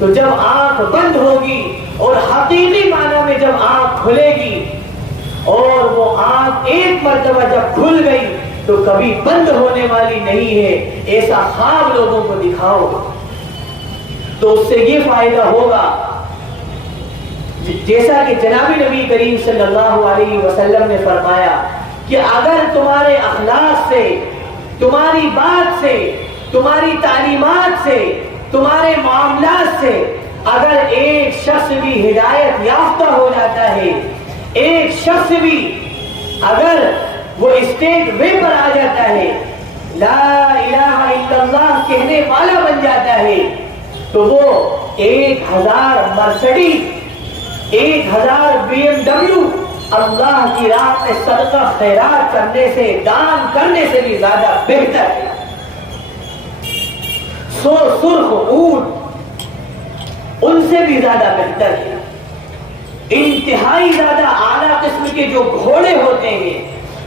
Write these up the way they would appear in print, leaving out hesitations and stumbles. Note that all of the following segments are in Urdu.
تو جب آنکھ بند ہوگی اور حقیقی معنی میں جب آنکھ کھلے گی اور وہ آنکھ ایک مرتبہ جب کھل گئی تو کبھی بند ہونے والی نہیں ہے. ایسا خواب لوگوں کو دکھاؤ تو اس سے یہ فائدہ ہوگا جیسا کہ جناب نبی کریم صلی اللہ علیہ وسلم نے فرمایا کہ اگر تمہارے اخلاق سے، تمہاری بات سے، تمہاری تعلیمات سے، تمہارے معاملات سے اگر ایک شخص بھی ہدایت یافتہ ہو جاتا ہے، ایک شخص بھی اگر وہ اسٹیٹ وے پر آ جاتا ہے، لا الہ الا اللہ کہنے والا بن جاتا ہے، تو وہ 1000 مرسڈیز، 1000 BMW اللہ کی راہ میں صدقہ خیرات کرنے سے، دان کرنے سے بھی زیادہ بہتر ہے. 100 سرخ اونٹ ان سے بھی زیادہ بہتر ہے. انتہائی زیادہ اعلیٰ قسم کے جو گھوڑے ہوتے ہیں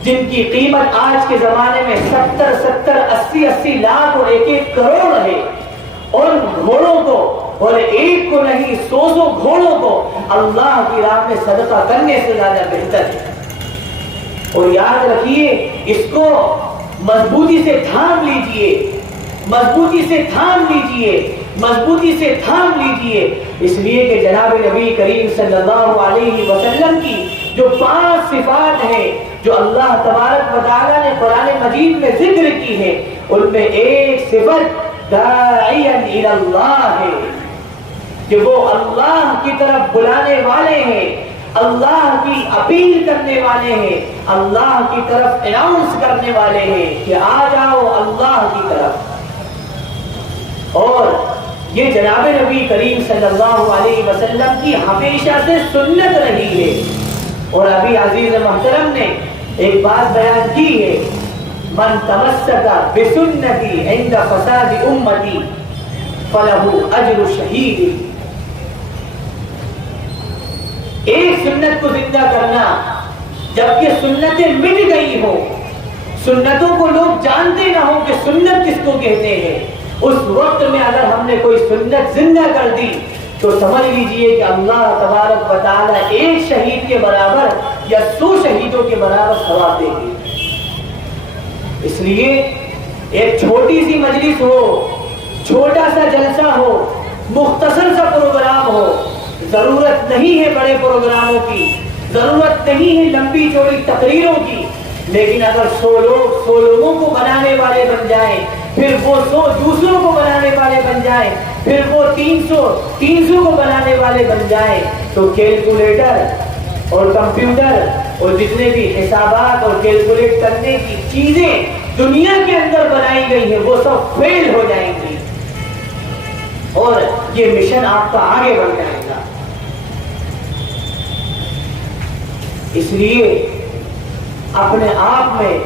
جن کی قیمت آج کے زمانے میں 70 80 لاکھ اور 1 کروڑ ہے، ان گھوڑوں کو، اور ایک کو نہیں 100 گھوڑوں کو اللہ کی راہ میں صدقہ کرنے سے زیادہ بہتر ہے. اور یاد رکھیے اس کو مضبوطی سے تھام لیجئے، مضبوطی سے تھام لیجئے، مضبوطی سے تھام لیجئے، اس لیے کہ جناب نبی کریم صلی اللہ علیہ وسلم کی جو 5 صفات ہیں جو اللہ تبارک و تعالیٰ نے قرآن مجید میں ذکر کی ہے، ان میں ایک صفت داعیا الی اللہ ہے کہ وہ اللہ کی طرف بلانے والے ہیں، اللہ کی اپیل کرنے والے ہیں، اللہ کی طرف اناؤنس کرنے والے ہیں کہ آ جاؤ اللہ کی طرف. اور یہ جناب نبی کریم صلی اللہ علیہ وسلم کی ہمیشہ سے سنت رہی ہے. اور ابھی عزیز محترم نے ایک بات بیان کی ہے، من تمسک بسنتی عند فساد امتی فلہ اجر شہید. ایک سنت کو زندہ کرنا جبکہ سنتیں مٹ گئی ہو، سنتوں کو لوگ جانتے نہ ہو کہ سنت کس کو کہتے ہیں، اس وقت میں اگر ہم نے کوئی سنت زندہ کر دی تو سمجھ لیجئے کہ اللہ تبارک و تعالیٰ 1 شہید کے برابر یا 100 شہیدوں کے برابر ثواب دے گی. اس لیے ایک چھوٹی سی مجلس ہو، چھوٹا سا جلسہ ہو، مختصر سا پروگرام ہو، ضرورت نہیں ہے بڑے پروگراموں کی، ضرورت نہیں ہے لمبی چوڑی تقریروں کی، لیکن اگر 100 لوگوں کو بنانے والے بن جائیں، پھر وہ 100 دوسروں کو بنانے والے بن جائیں، پھر وہ 300 کو بنانے والے بن جائیں، تو کیلکولیٹر اور کمپیوٹر اور جتنے بھی حسابات اور کیلکولیٹ کرنے کی چیزیں دنیا کے اندر بنائی گئی ہیں وہ سب فیل ہو جائیں گی اور یہ مشن آپ کا آگے بڑھ جائے گا. اس لیے اپنے آپ میں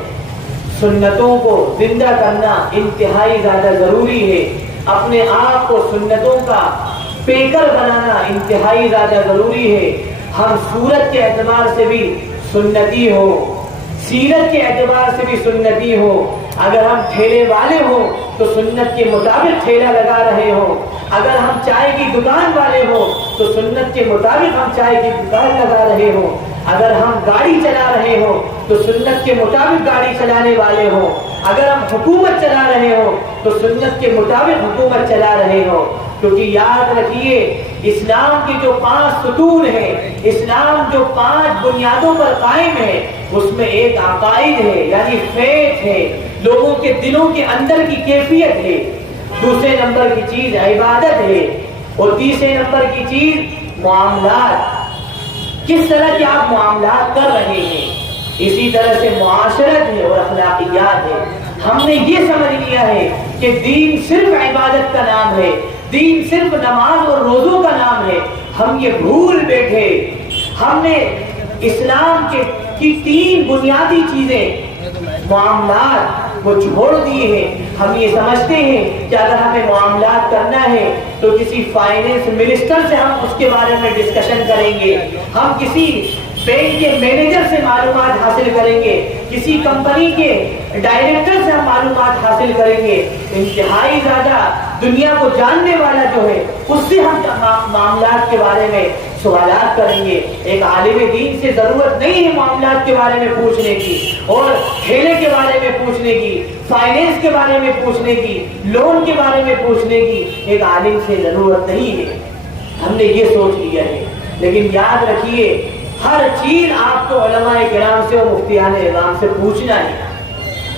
سنتوں کو زندہ کرنا انتہائی زیادہ ضروری ہے. اپنے آپ کو سنتوں کا پیکر بنانا انتہائی زیادہ ضروری ہے. ہم صورت کے اعتبار سے بھی سنتی ہو، سیرت کے اعتبار سے بھی سنتی ہو. اگر ہم ٹھیلے والے ہوں تو سنت کے مطابق ٹھیلا لگا رہے ہوں، اگر ہم چائے کی دکان والے ہوں تو سنت کے مطابق ہم چائے کی دکان لگا رہے ہوں، اگر ہم گاڑی چلا رہے ہوں تو سنت کے مطابق گاڑی چلانے والے ہوں، اگر ہم حکومت چلا رہے ہوں تو سنت کے مطابق حکومت چلا رہے ہوں. کیونکہ یاد رکھیے اسلام کی جو 5 ستون ہیں، اسلام جو 5 بنیادوں پر قائم ہے، اس میں ایک عقائد ہے یعنی فیتھ ہے، لوگوں کے دلوں کے اندر کی کیفیت ہے. دوسرے نمبر کی چیز عبادت ہے، اور تیسرے نمبر کی چیز معاملات، کس طرح کے آپ معاملات کر رہے ہیں. اسی طرح سے معاشرت ہے اور اخلاقیات ہے. ہم نے یہ سمجھ لیا ہے کہ دین صرف عبادت کا نام ہے، دین صرف نماز اور روزوں کا نام ہے. ہم یہ بھول بیٹھے، ہم نے اسلام کی 3 بنیادی چیزیں معاملات وہ چھوڑ دیے ہیں. ہم یہ سمجھتے ہیں کہ اگر ہمیں معاملات کرنا ہے تو کسی فائنینس منسٹر سے ہم اس کے بارے میں ڈسکشن کریں گے، ہم کسی بینک کے مینیجر سے معلومات حاصل کریں گے، کسی کمپنی کے ڈائریکٹر سے ہم معلومات حاصل کریں گے. انتہائی زیادہ دنیا کو جاننے والا جو ہے اس سے ہم معاملات کے بارے میں سوالات کریں گے. ایک عالم دین سے ضرورت نہیں ہے معاملات کے بارے میں پوچھنے کی اور کھیلے کے بارے میں پوچھنے کی, فائنینس کے بارے میں پوچھنے کی, لون کے بارے میں پوچھنے کی ایک عالم سے ضرورت نہیں ہے. ہم نے یہ سوچ لیا ہے. لیکن یاد رکھیے ہر چیز آپ کو علماء کرام سے اور مفتیان اعظام سے پوچھنا ہے,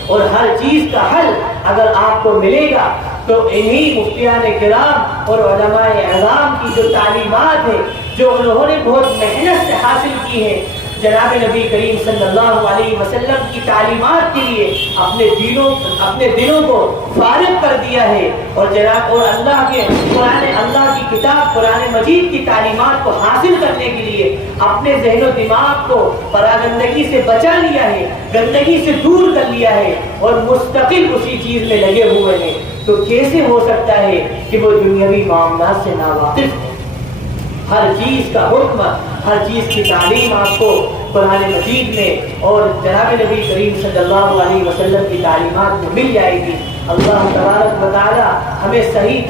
اور ہر چیز کا حل اگر آپ کو ملے گا تو انہی مفتیان کرام اور علماء اعظام کی جو تعلیمات ہیں جو انہوں نے بہت محنت سے حاصل کی ہے, جناب نبی کریم صلی اللہ علیہ وسلم کی تعلیمات کے لیے اپنے دلوں کو فارغ کر دیا ہے, اور جناب اور اللہ کی کتاب قرآن مجید کی تعلیمات کو حاصل کرنے کے لیے اپنے ذہن و دماغ کو پراگندگی سے بچا لیا ہے, گندگی سے دور کر لیا ہے اور مستقل اسی چیز میں لگے ہوئے ہیں, تو کیسے ہو سکتا ہے کہ وہ دنیاوی معاملات سے ناواقف ہو؟ ہر چیز کا حکم, ہر چیز کی تعلیم آپ کو قرآن مجید میں اور جناب نبی کریم صلی اللہ علیہ وسلم کی تعلیمات میں مل جائے گی. اللہ تبارک و تعالی ہمیں صحیح